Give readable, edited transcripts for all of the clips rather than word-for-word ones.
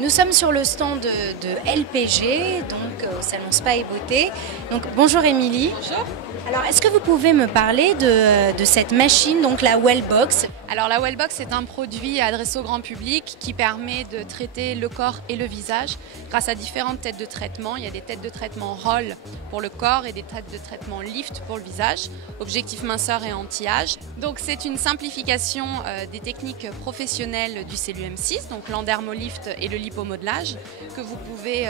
Nous sommes sur le stand de LPG, donc au salon Spa et Beauté. Donc bonjour Émilie. Bonjour. Alors est-ce que vous pouvez me parler de cette machine, donc la Wellbox? Alors la Wellbox est un produit adressé au grand public qui permet de traiter le corps et le visage grâce à différentes têtes de traitement. Il y a des têtes de traitement roll pour le corps et des têtes de traitement lift pour le visage, objectif minceur et anti-âge. Donc c'est une simplification des techniques professionnelles du CLUM6, donc l'endermolift et le lipomodelage que vous pouvez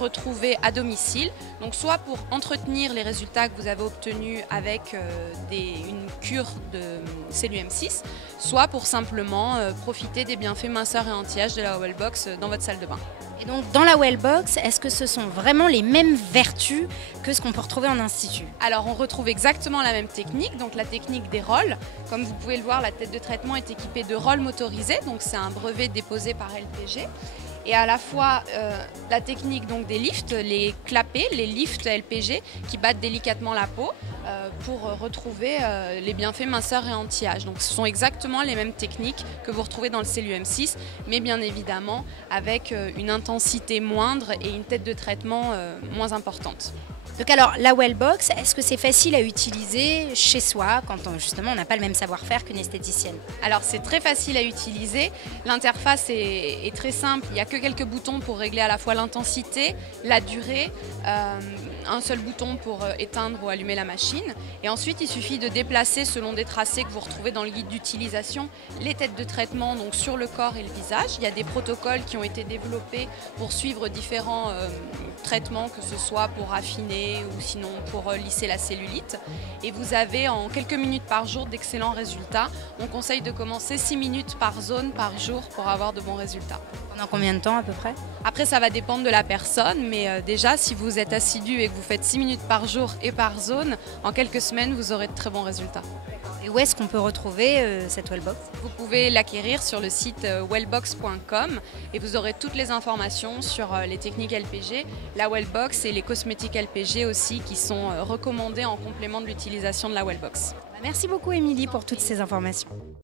retrouver à domicile, donc soit pour entretenir les résultats que vous avez obtenus avec une cure de CLUM6, soit pour simplement profiter des bienfaits minceur et anti-âge de la Wellbox dans votre salle de bain. Et donc dans la Wellbox, est-ce que ce sont vraiment les mêmes vertus que ce qu'on peut retrouver en institut? Alors on retrouve exactement la même technique, donc la technique des rolls. Comme vous pouvez le voir, la tête de traitement est équipée de rolls motorisés, donc c'est un brevet déposé par LPG. Et à la fois la technique donc des lifts, les clapets, les lifts LPG qui battent délicatement la peau pour retrouver les bienfaits minceur et anti-âge. Donc ce sont exactement les mêmes techniques que vous retrouvez dans le CLUM6, mais bien évidemment avec une intensité moindre et une tête de traitement moins importante. Donc alors la Wellbox, est-ce que c'est facile à utiliser chez soi quand justement on n'a pas le même savoir-faire qu'une esthéticienne? Alors c'est très facile à utiliser, l'interface est très simple, il n'y a que quelques boutons pour régler à la fois l'intensité, la durée, un seul bouton pour éteindre ou allumer la machine, et ensuite il suffit de déplacer selon des tracés que vous retrouvez dans le guide d'utilisation les têtes de traitement donc sur le corps et le visage. Il y a des protocoles qui ont été développés pour suivre différents traitements, que ce soit pour affiner ou sinon pour lisser la cellulite, et vous avez en quelques minutes par jour d'excellents résultats. On conseille de commencer 6 minutes par zone par jour pour avoir de bons résultats. Pendant combien de temps à peu près? Après ça va dépendre de la personne, mais déjà si vous êtes assidu et que vous faites 6 minutes par jour et par zone, en quelques semaines vous aurez de très bons résultats. Et où est-ce qu'on peut retrouver cette Wellbox? Vous pouvez l'acquérir sur le site wellbox.com et vous aurez toutes les informations sur les techniques LPG, la Wellbox et les cosmétiques LPG aussi qui sont recommandés en complément de l'utilisation de la Wellbox. Merci beaucoup Émilie pour toutes ces informations.